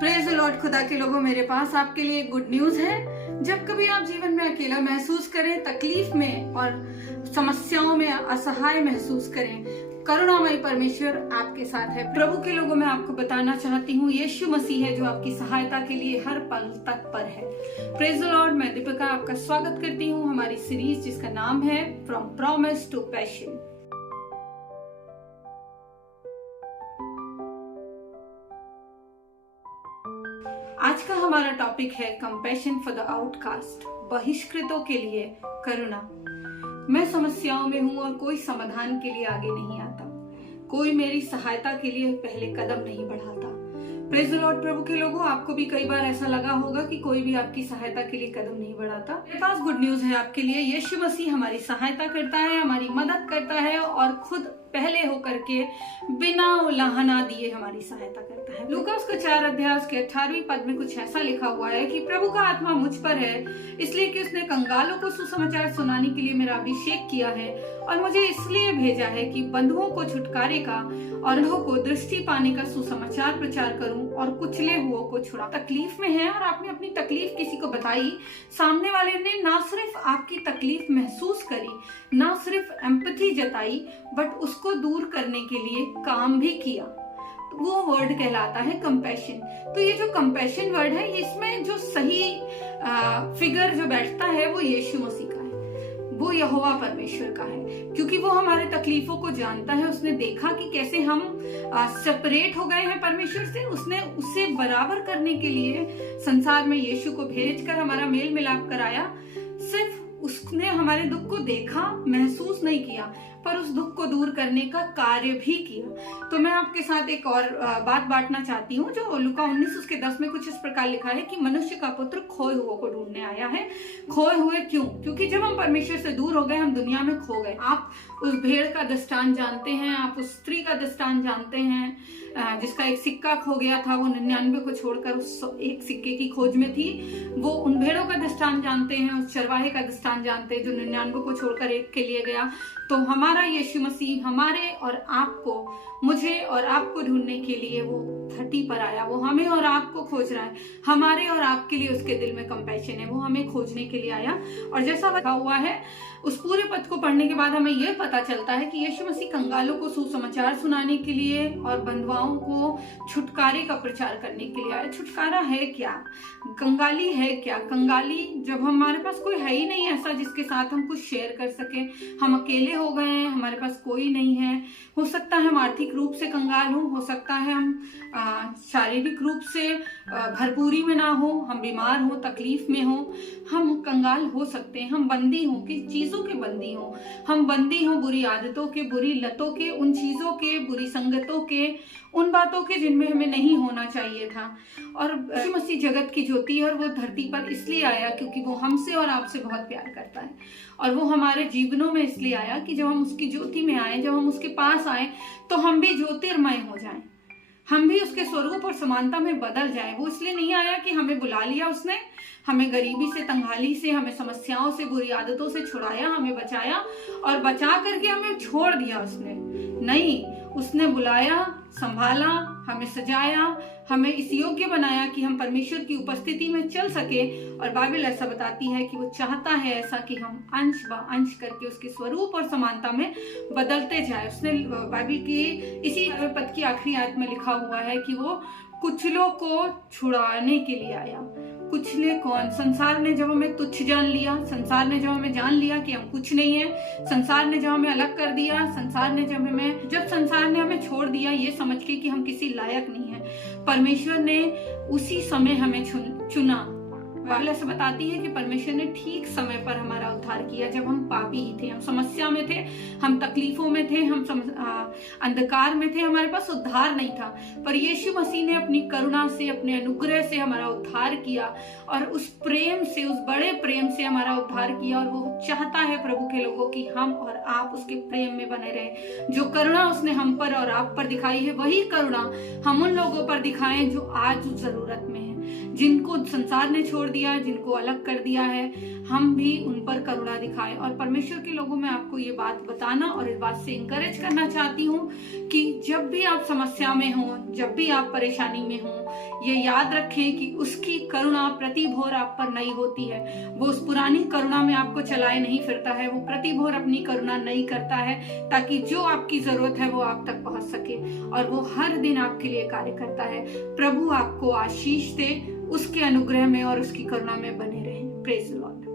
Praise the Lord. खुदा के लोगों, मेरे पास आपके लिए गुड न्यूज है। जब कभी आप जीवन में अकेला महसूस करें, तकलीफ में और समस्याओं में असहाय महसूस करें, करुणामय परमेश्वर आपके साथ है। प्रभु के लोगों, मैं आपको बताना चाहती हूँ, यीशु मसीह है जो आपकी सहायता के लिए हर पल तत्पर है। Praise the Lord. मैं दीपिका आपका स्वागत करती हूँ हमारी सीरीज जिसका नाम है फ्रॉम प्रॉमिस टू पैशन। आज का हमारा टॉपिक है कंपैशन फॉर द आउटकास्ट, बहिष्कृतों के लिए करुणा। मैं समस्याओं में हूँ और कोई समाधान के लिए आगे नहीं आता, कोई मेरी सहायता के लिए पहले कदम नहीं बढ़ाता। Praise the Lord. प्रभु के लोगों, आपको भी कई बार ऐसा लगा होगा कि कोई भी आपकी सहायता के लिए कदम नहीं बढ़ाता। मेरे पास गुड न्यूज है आपके लिए। यीशु मसीह हमारी सहायता करता है, हमारी मदद करता है और खुद पहले होकर के बिना उलाहना दिए हमारी सहायता करता है। लूका उसका 4 अध्याय के 18वीं पद में कुछ ऐसा लिखा हुआ है कि प्रभु का आत्मा मुझ पर है, इसलिए कि उसने कंगालों को सुसमाचार सुनाने के लिए मेरा अभिषेक किया है और मुझे इसलिए भेजा है कि बंधुओं को छुटकारे का और अंधों को दृष्टि पाने का सुसमाचार प्रचार करूं और कुचले हुओं को छुड़ा। तकलीफ में है और आपने अपनी तकलीफ किसी को बताई, सामने वाले ने ना सिर्फ आपकी तकलीफ महसूस करी, ना सिर्फ एम्पैथी जताई, बट उसको दूर करने के लिए काम भी किया। तो वो वर्ड कहलाता है कंपैशन। तो ये जो कंपैशन वर्ड है, इसमें जो सही फिगर जो बैठता है वो यीशु मसीह का है, वो यहोवा परमेश्वर का है, क्योंकि वो हमारे तकलीफों को जानता है। उसने देखा कि कैसे हम सेपरेट हो गए हैं परमेश्वर से, उसने उससे बराबर करने के लिए संसार में यीशु को भेजकर हमारा मेल मिलाप कराया। सिर्फ उसने हमारे दुख को देखा, महसूस नहीं किया, पर उस दुख को दूर करने का कार्य भी किया। तो मैं आपके साथ एक और बात बांटना चाहती हूँ, जो लूका 19:10 में कुछ इस प्रकार लिखा है कि मनुष्य का पुत्र खोए हुए को ढूंढने आया है। खोए हुए क्यों? क्योंकि जब हम परमेश्वर से दूर हो गए, हम दुनिया में खो गए। आप उस भेड़ का दृष्टांत जानते हैं, आप उस स्त्री का दृष्टांत जानते हैं जिसका एक सिक्का खो गया था, वो 99 को छोड़कर उस एक सिक्के की खोज में थी। वो उन भेड़ों का दृष्टांत जानते हैं, उस चरवाहे का दृष्टांत जानते हैं जो 99 को छोड़कर एक के लिए गया। तो हमारा यीशु मसीह हमारे और आपको, मुझे और आपको ढूंढने के लिए वो धरती पर आया। वो हमें और आपको खोज रहा है। हमारे और आपके लिए उसके दिल में कंपैशन है, वो हमें खोजने के लिए आया। और जैसा लिखा हुआ है, उस पूरे पद को पढ़ने के बाद हमें यह पता चलता है कि यीशु मसीह कंगालों को सुसमाचार सुनाने के लिए और बंधुआओं को छुटकारे का प्रचार करने के लिए आया। छुटकारा है क्या? कंगाली है क्या? कंगाली जब हमारे पास कोई है ही नहीं ऐसा जिसके साथ हम कुछ शेयर कर सके, हम अकेले हो गए हैं, हमारे पास कोई नहीं है। हो सकता है हम आर्थिक रूप से कंगाल हो सकता है हम शारीरिक रूप से भरपूरी में ना हो, हम बीमार हो, तकलीफ में हो, हम कंगाल हो सकते हैं। हम बंदी हो, किस चीजों के बंदी हो? हम बंदी हो बुरी आदतों के, बुरी लतों के, उन चीजों के, बुरी संगतों के, उन बातों के जिनमें हमें नहीं होना चाहिए था। और यीशु मसीह जगत की ज्योति है और वो धरती पर इसलिए आया क्योंकि वो हमसे और आपसे बहुत प्यार करता है। और वो हमारे जीवनों में इसलिए आया कि जब हम उसकी ज्योति में आए, जब हम उसके पास आए, तो हम भी ज्योतिर्मय हो जाएं, हम भी उसके स्वरूप और समानता में बदल जाएं। वो इसलिए नहीं आया कि हमें बुला लिया उसने, हमें गरीबी से, तंगाली से, हमें समस्याओं से, बुरी आदतों से छुड़ाया, हमें बचाया और बचा करके हमें छोड़ दिया उसने। नहीं, उसने बुलाया, संभाला, हमें सजाया, हमें इस योग्य बनाया कि हम परमेश्वर की उपस्थिति में चल सके। और बाइबल ऐसा बताती है कि वो चाहता है ऐसा कि हम अंश ब अंश करके उसके स्वरूप और समानता में बदलते जाए। उसने बाइबल की इसी पद की आखिरी आयत में लिखा हुआ है कि वो कुचलों को छुड़ाने के लिए आया। कुचले कौन? संसार ने जब हमें तुच्छ जान लिया, संसार ने जब हमें जान लिया कि हम कुछ नहीं है, संसार ने जब हमें अलग कर दिया, संसार ने जब संसार ने हमें छोड़ दिया ये समझ के कि हम किसी लायक नहीं है, परमेश्वर ने उसी समय हमें चुना। बाइबल ऐसा बताती है कि परमेश्वर ने ठीक समय पर हमारा उद्धार किया, जब हम पापी ही थे, हम समस्या में थे, हम तकलीफों में थे, हम अंधकार में थे, हमारे पास उद्धार नहीं था। पर यीशु मसीह ने अपनी करुणा से, अपने अनुग्रह से हमारा उद्धार किया और उस प्रेम से, उस बड़े प्रेम से हमारा उद्धार किया। और वो चाहता है प्रभु के लोगों कि हम और आप उसके प्रेम में बने रहें। जो करुणा उसने हम पर और आप पर दिखाई है, वही करुणा हम उन लोगों पर दिखाएं जो आज उस जरूरत में है, जिनको संसार ने छोड़ दिया, जिनको अलग कर दिया है। हम भी उन पर करुणा दिखाएं। और परमेश्वर के लोगों में आपको ये बात बताना और इस बात से इंकरेज करना चाहती हूँ कि जब भी आप समस्या में हो, जब भी आप परेशानी में हो, ये याद रखें कि उसकी करुणा प्रति भोर आप पर नई होती है। वो उस पुरानी करुणा में आपको चलाए नहीं फिरता है, वो प्रति भोर अपनी करुणा नई करता है ताकि जो आपकी जरूरत है वो आप तक पहुंच सके, और वो हर दिन आपके लिए कार्य करता है। प्रभु आपको आशीष दे, उसके अनुग्रह में और उसकी करुणा में बने रहें। Praise the Lord.